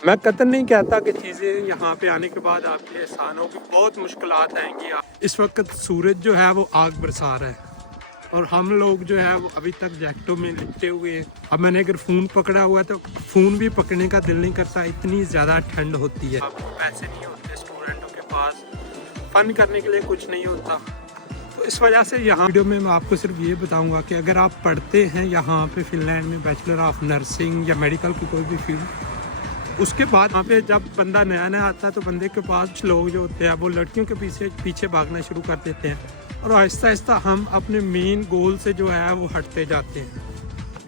मैं कतई नहीं कहता कि चीज़ें यहाँ पे आने के बाद आपके आसान होगी, बहुत मुश्किलात आएंगी। इस वक्त सूरज जो है वो आग बरसा रहा है और हम लोग जो है वो अभी तक जैकेटों में लिपटे हुए हैं। अब मैंने अगर फ़ोन पकड़ा हुआ है तो फ़ोन भी पकड़ने का दिल नहीं करता, इतनी ज़्यादा ठंड होती है। अब पैसे नहीं होते स्टूडेंटों के पास, फ़न करने के लिए कुछ नहीं होता। तो इस वजह से यहाँ वीडियो में मैं आपको सिर्फ ये बताऊंगा कि अगर आप पढ़ते हैं यहाँ पे फिनलैंड में बैचलर ऑफ नर्सिंग या मेडिकल की कोई भी फील्ड, उसके बाद यहाँ पे जब बंदा नया नया आता है तो बंदे के पास लोग जो होते हैं वो लड़कियों के पीछे भागना शुरू कर देते हैं और आहिस्ता आहिस्ता हम अपने मेन गोल से जो है वो हटते जाते हैं।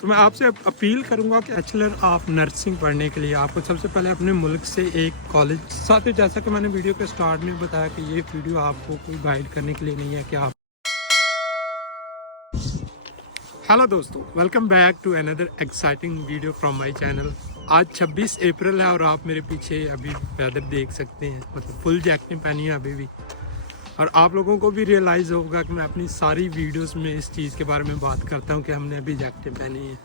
तो मैं आपसे अपील करूंगा कि बैचलर ऑफ नर्सिंग पढ़ने के लिए आपको सबसे पहले अपने मुल्क से एक कॉलेज साथ ही, जैसा कि मैंने वीडियो के स्टार्ट में बताया कि ये वीडियो आपको कोई गाइड करने के लिए नहीं है कि आप। हेलो दोस्तों, welcome back to another exciting video from my channel. आज 26 अप्रैल है और आप मेरे पीछे अभी वेदर देख सकते हैं, मतलब फुल जैकेटें पहनी है अभी भी। और आप लोगों को भी रियलाइज़ होगा कि मैं अपनी सारी वीडियोस में इस चीज़ के बारे में बात करता हूं कि हमने अभी जैकेटें पहनी हैं।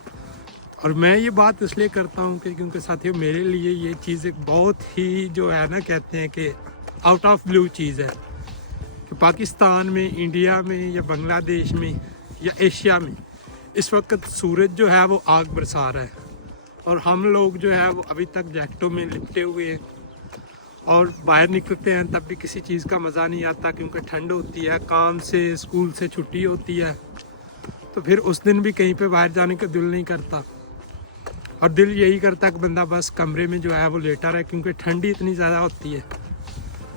और मैं ये बात इसलिए करता हूं कि क्योंकि साथियों मेरे लिए ये चीज़ एक बहुत ही जो है ना, कहते हैं कि आउट ऑफ ब्लू चीज़ है कि पाकिस्तान में, इंडिया में या बांग्लादेश में या एशिया में इस वक्त सूरज जो है वो आग बरसा रहा है और हम लोग जो है वो अभी तक जैकेटों में लिपटे हुए हैं और बाहर निकलते हैं तब भी किसी चीज़ का मज़ा नहीं आता क्योंकि ठंड होती है, काम से स्कूल से छुट्टी होती है, तो फिर उस दिन भी कहीं पे बाहर जाने का दिल नहीं करता और दिल यही करता है कि बंदा बस कमरे में जो है वो लेटा रहे क्योंकि ठंडी इतनी ज़्यादा होती है।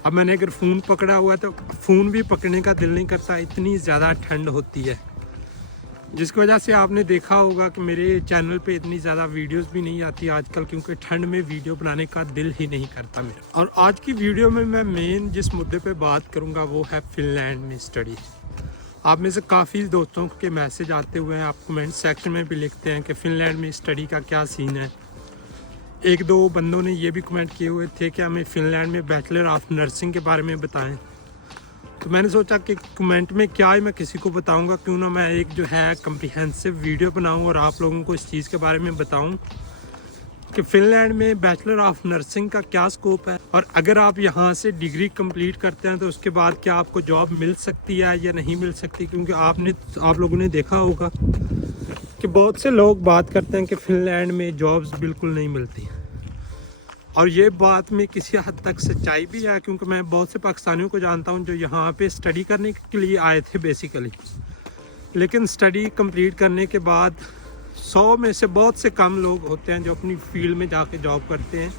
अब मैंने अगर फ़ोन पकड़ा हुआ है तो फ़ोन भी पकड़ने का दिल नहीं करता, इतनी ज़्यादा ठंड होती है, जिसकी वजह से आपने देखा होगा कि मेरे चैनल पे इतनी ज़्यादा वीडियोस भी नहीं आती आजकल क्योंकि ठंड में वीडियो बनाने का दिल ही नहीं करता मेरा। और आज की वीडियो में मैं मेन जिस मुद्दे पे बात करूँगा वो है फिनलैंड में स्टडी। आप में से काफ़ी दोस्तों के मैसेज आते हुए हैं, आप कमेंट सेक्शन में भी लिखते हैं कि फ़िनलैंड में स्टडी का क्या सीन है। एक दो बंदों ने ये भी कमेंट किए हुए थे कि हमें फ़िनलैंड में बैचलर ऑफ नर्सिंग के बारे में बताएं। तो मैंने सोचा कि कमेंट में क्या ही मैं किसी को बताऊंगा, क्यों ना मैं एक जो है कम्प्रिहेंसिव वीडियो बनाऊं और आप लोगों को इस चीज़ के बारे में बताऊं कि फ़िनलैंड में बैचलर ऑफ नर्सिंग का क्या स्कोप है और अगर आप यहां से डिग्री कंप्लीट करते हैं तो उसके बाद क्या आपको जॉब मिल सकती है या नहीं मिल सकती। क्योंकि आप लोगों ने देखा होगा कि बहुत से लोग बात करते हैं कि फ़िनलैंड में जॉब्स बिल्कुल नहीं मिलती और ये बात में किसी हद तक सच्चाई भी है क्योंकि मैं बहुत से पाकिस्तानियों को जानता हूँ जो यहाँ पे स्टडी करने के लिए आए थे बेसिकली, लेकिन स्टडी कंप्लीट करने के बाद 100 में से बहुत से कम लोग होते हैं जो अपनी फील्ड में जाके जॉब करते हैं।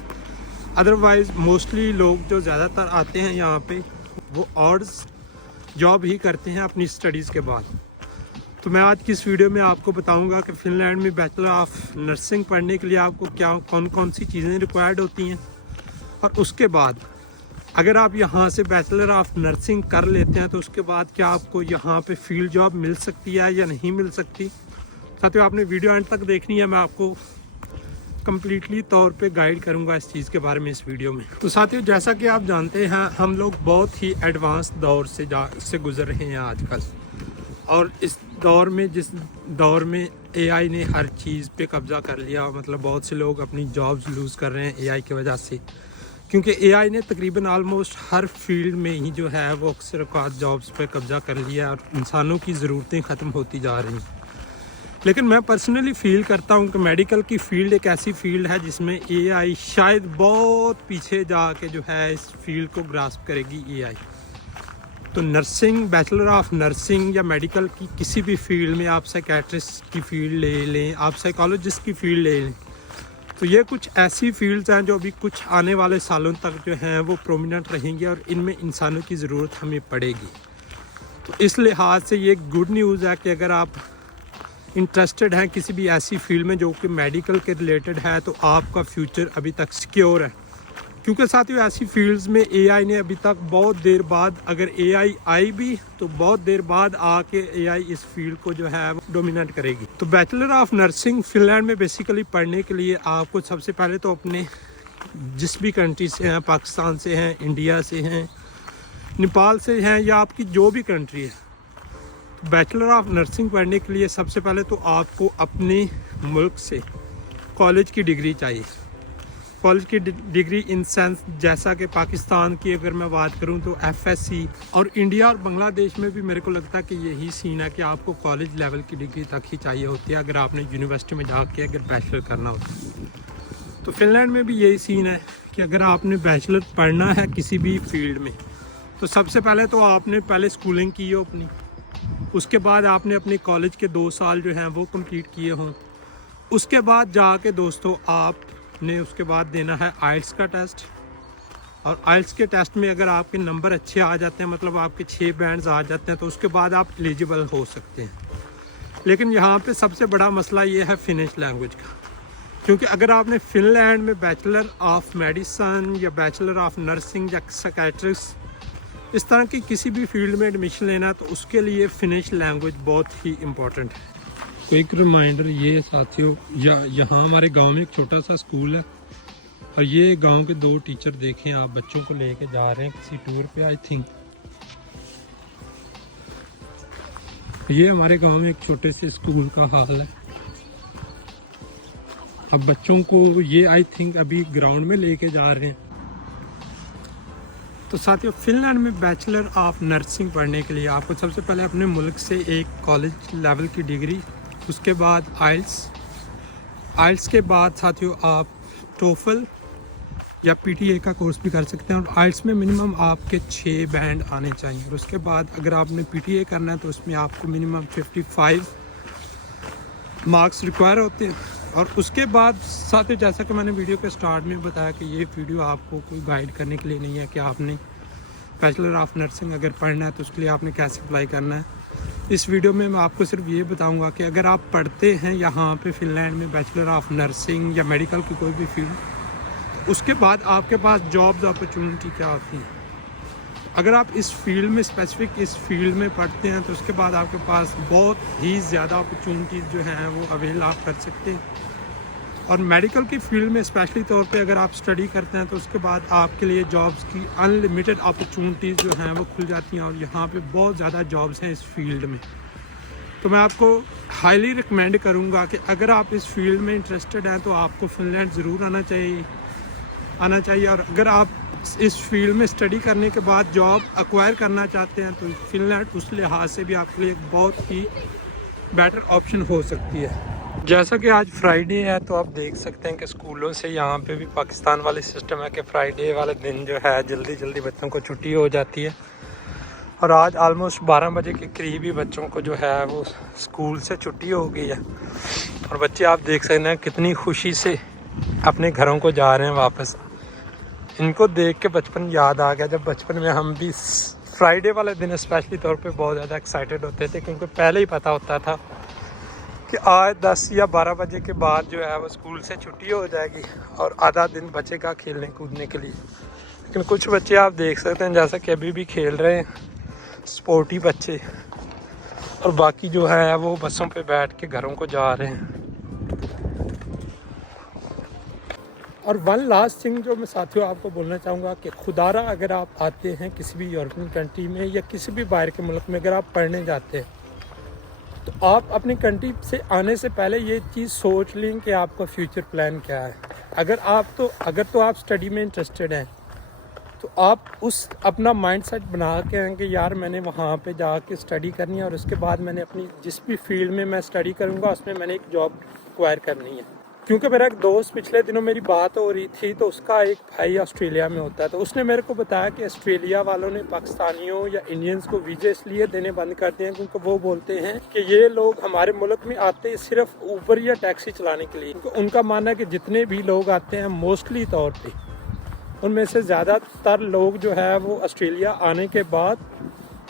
अदरवाइज़ मोस्टली लोग जो ज़्यादातर आते हैं यहाँ पे वो ऑड्स जॉब ही करते हैं अपनी स्टडीज़ के बाद। तो मैं आज की इस वीडियो में आपको बताऊंगा कि फ़िनलैंड में बैचलर ऑफ नर्सिंग पढ़ने के लिए आपको क्या कौन सी चीज़ें रिक्वायर्ड होती हैं और उसके बाद अगर आप यहाँ से बैचलर ऑफ नर्सिंग कर लेते हैं तो उसके बाद क्या आपको यहाँ पे फील्ड जॉब मिल सकती है या नहीं मिल सकती। साथियों आपने वीडियो एंड तक देखनी है, मैं आपको कम्प्लीटली तौर पे गाइड करूँगा इस चीज़ के बारे में इस वीडियो में। तो साथियों जैसा कि आप जानते हैं हम लोग बहुत ही एडवांस दौर से गुजर रहे हैं आजकल, और इस दौर में जिस दौर में एआई ने हर चीज़ पे कब्ज़ा कर लिया, मतलब बहुत से लोग अपनी जॉब्स लूज़ कर रहे हैं एआई की वजह से, क्योंकि एआई ने तकरीबन आलमोस्ट हर फील्ड में ही जो है वो अक्सर औक़ात जॉब्स पे कब्ज़ा कर लिया और इंसानों की ज़रूरतें ख़त्म होती जा रही हैं। लेकिन मैं पर्सनली फ़ील करता हूँ कि मेडिकल की फ़ील्ड एक ऐसी फ़ील्ड है जिसमें एआई शायद बहुत पीछे जाके जो है इस फील्ड को ग्रास्प करेगी एआई। तो नर्सिंग, बैचलर ऑफ नर्सिंग या मेडिकल की किसी भी फील्ड में, आप साइकेट्रिस्ट की फील्ड ले लें, आप साइकोलॉजिस्ट की फील्ड ले लें, तो ये कुछ ऐसी फील्ड्स हैं जो अभी कुछ आने वाले सालों तक जो हैं वो प्रोमिनेंट रहेंगी और इनमें इंसानों की ज़रूरत हमें पड़ेगी। तो इस लिहाज से ये गुड न्यूज़ है कि अगर आप इंटरेस्टेड हैं किसी भी ऐसी फील्ड में जो कि मेडिकल के रिलेटेड है तो आपका फ्यूचर अभी तक सिक्योर है। क्योंकि साथियों ऐसी फील्ड्स में एआई ने अभी तक बहुत देर बाद, अगर एआई आई भी तो बहुत देर बाद आके एआई इस फील्ड को जो है वो डोमिनेट करेगी। तो बैचलर ऑफ नर्सिंग फिनलैंड में बेसिकली पढ़ने के लिए आपको सबसे पहले तो अपने जिस भी कंट्री से हैं, पाकिस्तान से हैं, इंडिया से हैं, नेपाल से हैं या आपकी जो भी कंट्री है, तो बैचलर ऑफ नर्सिंग पढ़ने के लिए सबसे पहले तो आपको अपने मुल्क से कॉलेज की डिग्री चाहिए। कॉलेज की डिग्री इन सेंस जैसा कि पाकिस्तान की अगर मैं बात करूं तो एफएससी, और इंडिया और बांग्लादेश में भी मेरे को लगता है कि यही सीन है कि आपको कॉलेज लेवल की डिग्री तक ही चाहिए होती है अगर आपने यूनिवर्सिटी में जाके अगर बैचलर करना होता है। तो फिनलैंड में भी यही सीन है कि अगर आपने बैचलर पढ़ना है किसी भी फील्ड में तो सबसे पहले तो आपने पहले स्कूलिंग की हो अपनी, उसके बाद आपने अपने कॉलेज के 2 साल जो हैं वो कंप्लीट किए हों, उसके बाद जाके दोस्तों आपने उसके बाद देना है आइल्स का टेस्ट। और आइल्स के टेस्ट में अगर आपके नंबर अच्छे आ जाते हैं, मतलब आपके 6 बैंड्स आ जाते हैं, तो उसके बाद आप एलिजिबल हो सकते हैं। लेकिन यहाँ पे सबसे बड़ा मसला ये है फिनिश लैंग्वेज का, क्योंकि अगर आपने फिनलैंड में बैचलर ऑफ मेडिसन या बैचलर ऑफ नर्सिंग या साइकियाट्रिस्ट इस तरह की किसी भी फील्ड में एडमिशन लेना है तो उसके लिए फिनिश लैंग्वेज बहुत ही इम्पोर्टेंट है। क्विक रिमाइंडर ये साथियों, यहाँ हमारे गांव में एक छोटा सा स्कूल है और ये गांव के 2 टीचर देखें आप बच्चों को लेके जा रहे हैं किसी टूर पे आई थिंक। ये हमारे गांव में एक छोटे से स्कूल का हाल है। अब बच्चों को ये आई थिंक अभी ग्राउंड में लेके जा रहे हैं। तो साथियों फिनलैंड में बैचलर ऑफ नर्सिंग पढ़ने के लिए आपको सबसे पहले अपने मुल्क से एक कॉलेज लेवल की डिग्री, उसके बाद आइल्स के बाद साथियों आप टोफल या पीटीए का कोर्स भी कर सकते हैं। और आइल्स में मिनिमम आपके 6 बैंड आने चाहिए। और उसके बाद अगर आपने पीटीए करना है तो उसमें आपको मिनिमम 55 मार्क्स रिक्वायर होते हैं। और उसके बाद साथियों जैसा कि मैंने वीडियो के स्टार्ट में बताया कि ये वीडियो आपको कोई गाइड करने के लिए नहीं है कि आपने बैचलर ऑफ नर्सिंग अगर पढ़ना है तो उसके लिए आपने कैसे अप्लाई करना है। इस वीडियो में मैं आपको सिर्फ ये बताऊंगा कि अगर आप पढ़ते हैं यहाँ पे फिनलैंड में बैचलर ऑफ नर्सिंग या मेडिकल की कोई भी फील्ड, उसके बाद आपके पास जॉब्स अपॉर्चुनिटी क्या होती है। अगर आप इस फील्ड में स्पेसिफिक इस फील्ड में पढ़ते हैं तो उसके बाद आपके पास बहुत ही ज़्यादा अपॉर्चुनिटीज़ जो हैं वो अवेल आप कर सकते हैं। और मेडिकल की फील्ड में स्पेशली तौर पे अगर आप स्टडी करते हैं तो उसके बाद आपके लिए जॉब्स की अनलिमिटेड अपॉर्चुनिटीज़ जो हैं वो खुल जाती हैं। और यहाँ पे बहुत ज़्यादा जॉब्स हैं इस फील्ड में। तो मैं आपको हाईली रिकमेंड करूँगा कि अगर आप इस फील्ड में इंटरेस्टेड हैं तो आपको फिनलैंड ज़रूर आना चाहिए। और अगर आप इस फील्ड में स्टडी करने के बाद जॉब एक्वायर करना चाहते हैं तो फिनलैंड उस लिहाज से भी आपके लिए एक बहुत ही बेटर ऑप्शन हो सकती है। जैसा कि आज फ्राइडे है तो आप देख सकते हैं कि स्कूलों से यहाँ पे भी पाकिस्तान वाले सिस्टम है कि फ्राइडे वाले दिन जो है जल्दी बच्चों को छुट्टी हो जाती है। और आज ऑलमोस्ट 12 बजे के करीब ही बच्चों को जो है वो स्कूल से छुट्टी हो गई है। और बच्चे आप देख सकते हैं कितनी खुशी से अपने घरों को जा रहे हैं वापस। इनको देख के बचपन याद आ गया, जब बचपन में हम भी फ्राइडे वाले दिन स्पेशली तौर पे बहुत ज़्यादा एक्साइटेड होते थे, क्योंकि पहले ही पता होता था कि आज 10 या 12 बजे के बाद जो है वो स्कूल से छुट्टी हो जाएगी और आधा दिन बचेगा खेलने कूदने के लिए। लेकिन कुछ बच्चे आप देख सकते हैं जैसा कि अभी भी खेल रहे हैं, स्पोर्टी बच्चे, और बाकी जो है वो बसों पे बैठ के घरों को जा रहे हैं। और वन लास्ट थिंग जो मैं साथियों आपको बोलना चाहूँगा कि खुदारा अगर आप आते हैं किसी भी यूरोपियन कंट्री में या किसी भी बाहर के मुल्क में अगर आप पढ़ने जाते हैं तो आप अपनी कंट्री से आने से पहले ये चीज़ सोच लें कि आपका फ्यूचर प्लान क्या है। अगर तो आप स्टडी में इंटरेस्टेड हैं तो आप उस अपना माइंडसेट बना के आएँ कि यार मैंने वहाँ पे जाके स्टडी करनी है और उसके बाद मैंने अपनी जिस भी फील्ड में मैं स्टडी करूँगा उसमें मैंने एक जॉब एक्वायर करनी है। क्योंकि मेरा एक दोस्त पिछले दिनों मेरी बात हो रही थी तो उसका एक भाई ऑस्ट्रेलिया में होता है, तो उसने मेरे को बताया कि ऑस्ट्रेलिया वालों ने पाकिस्तानियों या इंडियंस को वीज़े इसलिए देने बंद कर दिए हैं क्योंकि वो बोलते हैं कि ये लोग हमारे मुल्क में आते हैं सिर्फ ऊबर या टैक्सी चलाने के लिए। उनका मानना है कि जितने भी लोग आते हैं मोस्टली तौर पे उनमें से ज़्यादातर लोग जो है वो ऑस्ट्रेलिया आने के बाद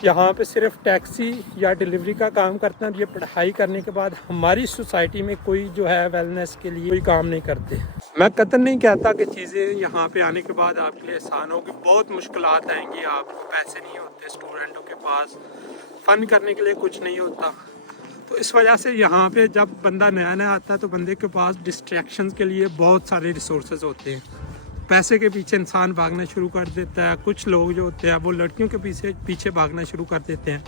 यहाँ पे सिर्फ टैक्सी या डिलीवरी का काम करते हैं। ये पढ़ाई करने के बाद हमारी सोसाइटी में कोई जो है वेलनेस के लिए कोई काम नहीं करते। मैं कतई नहीं कहता कि चीज़ें यहाँ पे आने के बाद आपके लिए आसान होगी, बहुत मुश्किलात आएंगी, आपको पैसे नहीं होते, स्टूडेंटों के पास फ़न करने के लिए कुछ नहीं होता। तो इस वजह से यहाँ पे जब बंदा नया आता है तो बंदे के पास डिस्ट्रैक्शंस के लिए बहुत सारे रिसोर्सेज होते हैं। पैसे के पीछे इंसान भागना शुरू कर देता है। कुछ लोग जो होते हैं वो लड़कियों के पीछे भागना शुरू कर देते हैं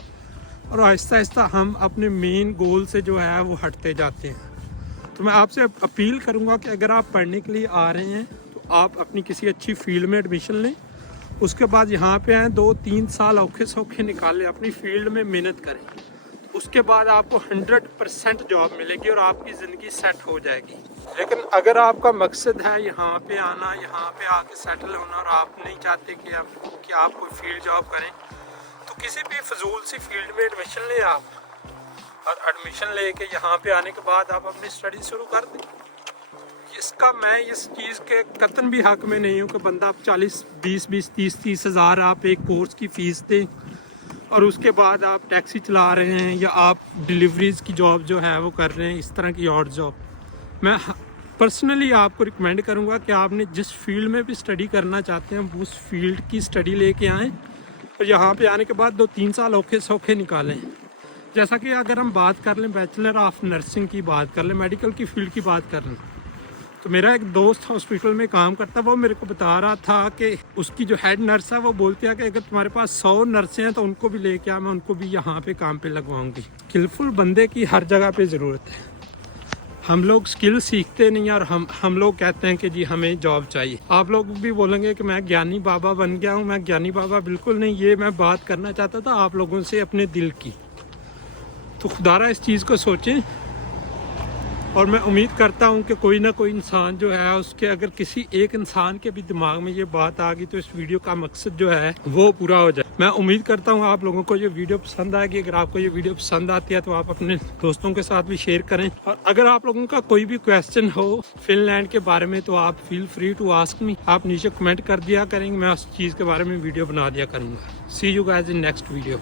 और आहिस्ता आहिस्ता हम अपने मेन गोल से जो है वो हटते जाते हैं। तो मैं आपसे अपील करूंगा कि अगर आप पढ़ने के लिए आ रहे हैं तो आप अपनी किसी अच्छी फील्ड में एडमिशन लें, उसके बाद यहाँ पे आएँ, 2-3 साल औखे सौखे निकालें, अपनी फील्ड में मेहनत करें, उसके बाद आपको 100% जॉब मिलेगी और आपकी ज़िंदगी सेट हो जाएगी। लेकिन अगर आपका मकसद है यहाँ पे आना, यहाँ पे आके सेटल होना और आप नहीं चाहते कि आप कोई फील्ड जॉब करें, तो किसी भी फजूल सी फील्ड में एडमिशन लें आप, और एडमिशन लेके यहाँ पे आने के बाद आप अपनी स्टडी शुरू कर दें। इसका मैं इस चीज़ के कतन भी हक में नहीं हूँ कि बंदा आप 20-30 हज़ार आप एक कोर्स की फ़ीस दें और उसके बाद आप टैक्सी चला रहे हैं या आप डिलीवरीज़ की जॉब जो है वो कर रहे हैं, इस तरह की और जॉब। मैं पर्सनली आपको रिकमेंड करूँगा कि आपने जिस फील्ड में भी स्टडी करना चाहते हैं उस फील्ड की स्टडी लेके आएँ और यहाँ पे आने के बाद 2-3 साल औखे सौखे निकालें। जैसा कि अगर हम बात कर लें बैचलर ऑफ नर्सिंग की बात कर लें, मेडिकल की फील्ड की बात कर लें, तो मेरा एक दोस्त हॉस्पिटल में काम करता है, वो मेरे को बता रहा था कि उसकी जो हेड नर्स है वो बोलती है कि अगर तुम्हारे पास 100 नर्सें हैं तो उनको भी लेके आ, मैं उनको भी यहाँ पे काम पे लगवाऊंगी। स्किलफुल बंदे की हर जगह पे ज़रूरत है। हम लोग स्किल सीखते नहीं और हम लोग कहते हैं कि जी हमें जॉब चाहिए। आप लोग भी बोलेंगे कि मैं ज्ञानी बाबा बन गया हूँ, मैं ज्ञानी बाबा बिल्कुल नहीं। ये मैं बात करना चाहता था आप लोगों से अपने दिल की, तो खुदारा इस चीज़ को सोचें। और मैं उम्मीद करता हूं कि कोई ना कोई इंसान जो है उसके, अगर किसी एक इंसान के भी दिमाग में ये बात आ गई तो इस वीडियो का मकसद जो है वो पूरा हो जाए। मैं उम्मीद करता हूं आप लोगों को ये वीडियो पसंद आएगी। अगर आपको ये वीडियो पसंद आती है तो आप अपने दोस्तों के साथ भी शेयर करें, और अगर आप लोगों का कोई भी क्वेश्चन हो फिनलैंड के बारे में तो आप feel free to ask me. आप नीचे कमेंट कर दिया करेंगे, मैं उस चीज़ के बारे में वीडियो बना दिया करूँगा। See you guys in next video.